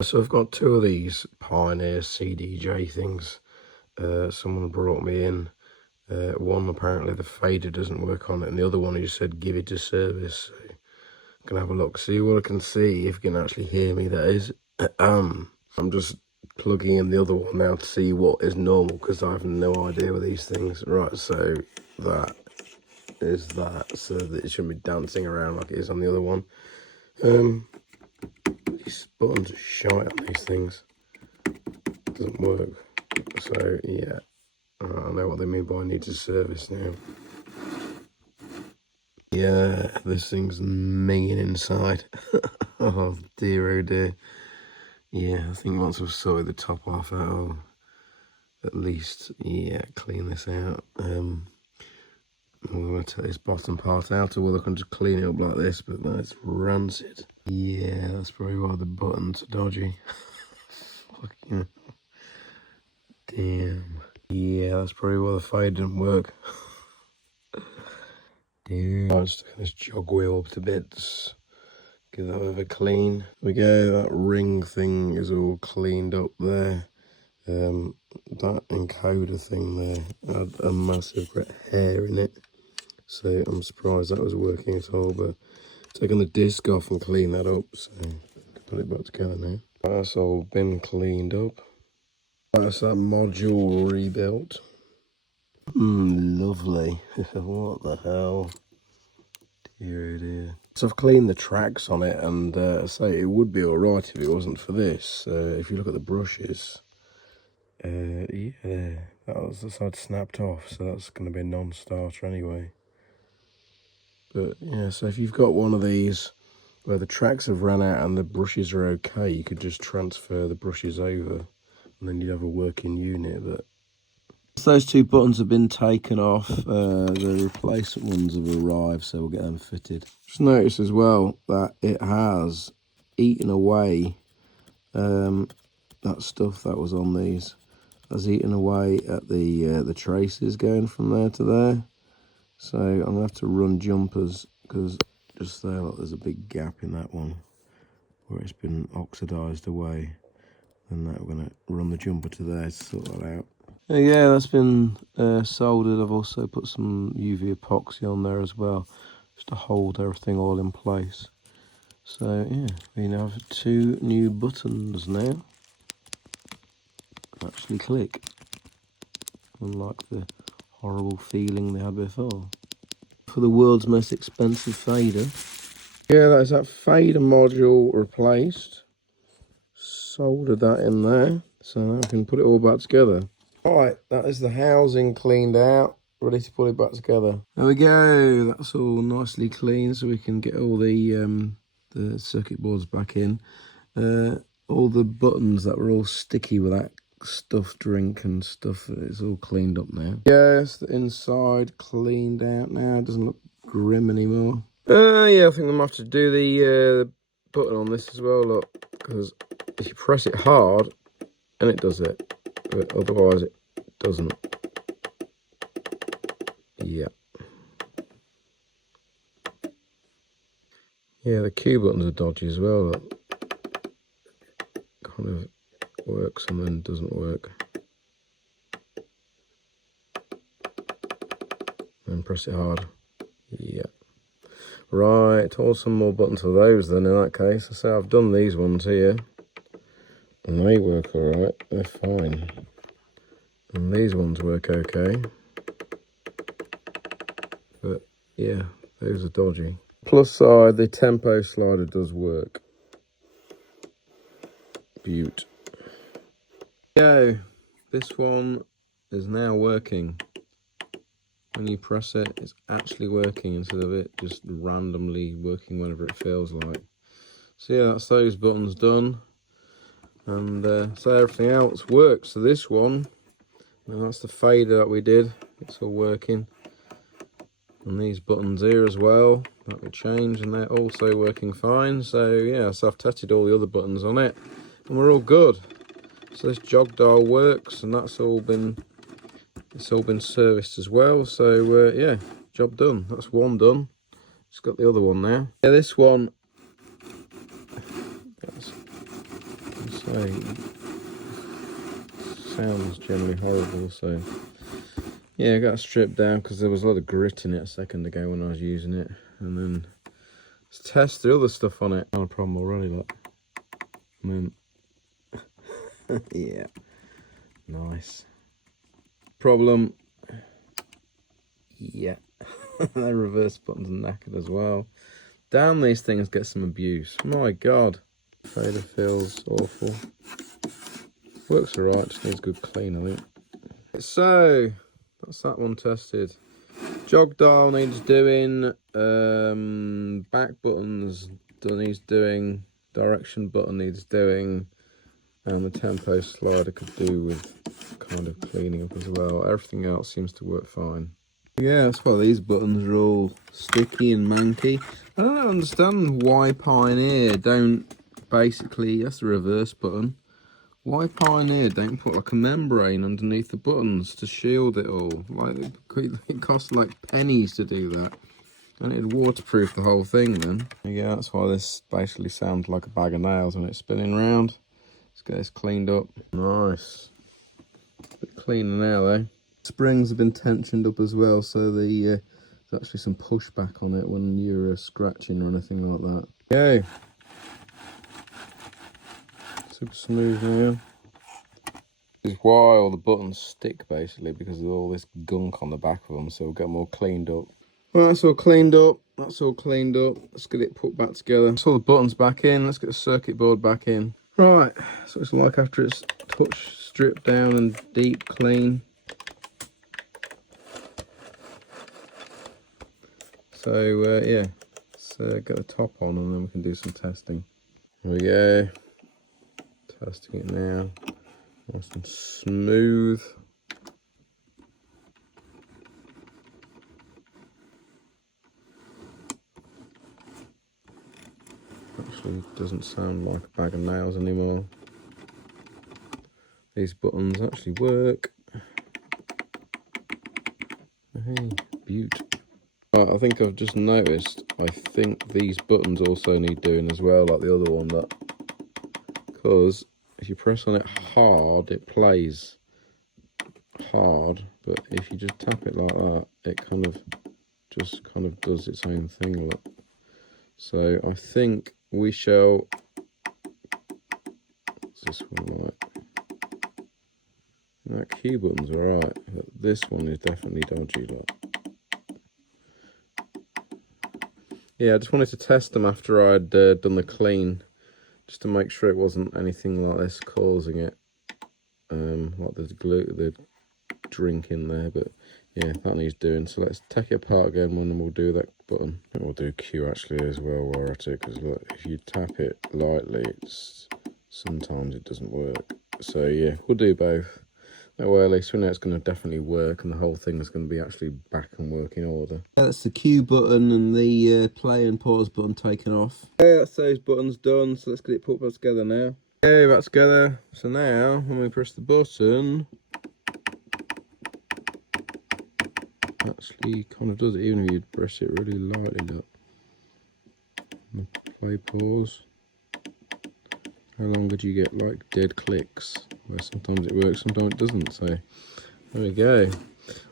So I've got two of these Pioneer CDJ things. Someone brought me in. One, apparently the fader doesn't work on it, and the other one he said give it to service. So I'm gonna have a look, see what I can see, if you can actually hear me, that is. I'm just plugging in the other one now to see what is normal, because I have no idea with these things. Right, so that is that, so that it shouldn't be dancing around like it is on the other one. These buttons are shite on these things. It doesn't work. So yeah, I know what they mean by need to service now. Yeah, this thing's minging inside. Oh dear, oh dear. Yeah, I think once we've sorted the top off out, I'll at least, yeah, clean this out. I'm going to take this bottom part out, or whether I can just clean it up like this, but that's rancid. Yeah, that's probably why the buttons are dodgy. Fucking damn. Yeah, that's probably why the fade didn't work. Damn. I'll just take this jog wheel up to bits. Give that a bit of a clean. There we go, that ring thing is all cleaned up there. That encoder thing there had a massive red hair in it, so I'm surprised that was working at all, but taking the disc off and clean that up, so I can put it back together now. That's all been cleaned up. That's that module rebuilt. Lovely. What the hell? Dear, oh dear. So I've cleaned the tracks on it, and I say it would be alright if it wasn't for this. If you look at the brushes, yeah, that was the side snapped off, so that's going to be a non-starter anyway. But yeah, so if you've got one of these where the tracks have run out and the brushes are okay, you could just transfer the brushes over, and then you'd have a working unit. But those two buttons have been taken off, the replacement ones have arrived, so we'll get them fitted. Just notice as well that it has eaten away that stuff that was on these. Has eaten away at the traces going from there to there. So I'm gonna have to run jumpers, because just there, look, there's a big gap in that one where it's been oxidized away. And now we're gonna run the jumper to there to sort that out. Yeah, that's been soldered. I've also put some UV epoxy on there as well, just to hold everything all in place. So yeah, we now have two new buttons now. Actually click, unlike the horrible feeling they had before. For the world's most expensive fader. Yeah, that's that fader module replaced. Soldered that in there, so now I can put it all back together. Alright, that is the housing cleaned out, ready to put it back together. There we go, that's all nicely clean, so we can get all the circuit boards back in. All the buttons that were all sticky with that stuffed drink and stuff, it's all cleaned up now. Yes, the inside cleaned out now, it doesn't look grim anymore. Yeah, I think I'm gonna have to do the button on this as well, look, because if you press it hard, and it does it, but otherwise it doesn't. Yeah. Yeah, the Q buttons are dodgy as well, look. Kind of works and then doesn't work. And press it hard. Yeah. Right, toss some more buttons for those then in that case. So I've done these ones here, and they work alright, they're fine. And these ones work okay. But yeah, those are dodgy. Plus side, the tempo slider does work. Beaut. Go. This one is now working. When you press it, it's actually working instead of it just randomly working whenever it feels like. So yeah, that's those buttons done. And so everything else works. So this one, now that's the fader that we did. It's all working. And these buttons here as well, that will change, and they're also working fine. So yeah, so I've tested all the other buttons on it, and we're all good. So this jog dial works, and it's all been serviced as well. So yeah, job done. That's one done. Just got the other one now. Yeah, this one, you can say, sounds generally horrible, so yeah, I got it stripped down because there was a lot of grit in it a second ago when I was using it. And then let's test the other stuff on it. Not a problem already, look. And then yeah, nice. Problem, yeah. The reverse buttons are knackered as well. Damn, these things get some abuse. My God. Fader feels awful. Works alright, just needs a good clean, I think. So, that's that one tested. Jog dial needs doing, back buttons needs doing, direction button needs doing, and the tempo slider could do with kind of cleaning up as well. Everything else seems to work fine. Yeah, that's why these buttons are all sticky and manky. I don't understand why Pioneer don't basically, that's the reverse button. Why Pioneer don't put like a membrane underneath the buttons to shield it all? Like, it costs like pennies to do that. And it'd waterproof the whole thing then. Yeah, that's why this basically sounds like a bag of nails when it's spinning around. Let's get this cleaned up. Nice. A bit cleaner now though. Springs have been tensioned up as well, so there's actually some pushback on it when you're scratching or anything like that. Okay. Super smooth now. This is why all the buttons stick basically, because of all this gunk on the back of them, so we'll get them all cleaned up. Well, that's all cleaned up. That's all cleaned up. Let's get it put back together. That's all the buttons back in. Let's get the circuit board back in. Right, so it's like after it's touched, stripped down and deep clean. So yeah, let's get the top on and then we can do some testing. Here we go. Testing it now. Nice and smooth. Actually doesn't sound like a bag of nails anymore. These buttons actually work. Hey, beaut. Right, I think I've just noticed, I think these buttons also need doing as well, like the other one, that because if you press on it hard, it plays hard, but if you just tap it like that, it kind of does its own thing. Look. So I think we shall, what's this one like? That Q button's alright, but this one is definitely dodgy. Look. Yeah, I just wanted to test them after I'd done the clean, just to make sure it wasn't anything like this causing it, like the drink in there. But yeah, that needs doing. So let's take it apart again when we'll do that button. And we'll do Q actually as well while we're at it, because look, if you tap it lightly, sometimes it doesn't work. So yeah, we'll do both. That way at least we know it's going to definitely work and the whole thing is going to be actually back and working order. Yeah, that's the Q button and the play and pause button taken off. Yeah, that's those buttons done, so let's get it put back together now. Okay, back together. So now, when we press the button, actually kind of does it, even if you press it really lightly, look. Play, pause. How long did you get like dead clicks? Where sometimes it works, sometimes it doesn't. So there we go.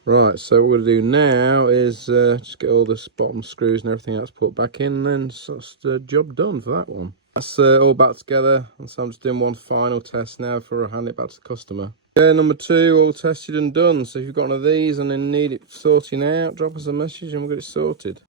Right, so what we're going to do now is just get all the bottom screws and everything else put back in, and then that's the job done for that one. That's all back together, and so I'm just doing one final test now before I hand it back to the customer. Yeah, number 2, all tested and done. So if you've got one of these and then need it sorting out, drop us a message and we'll get it sorted.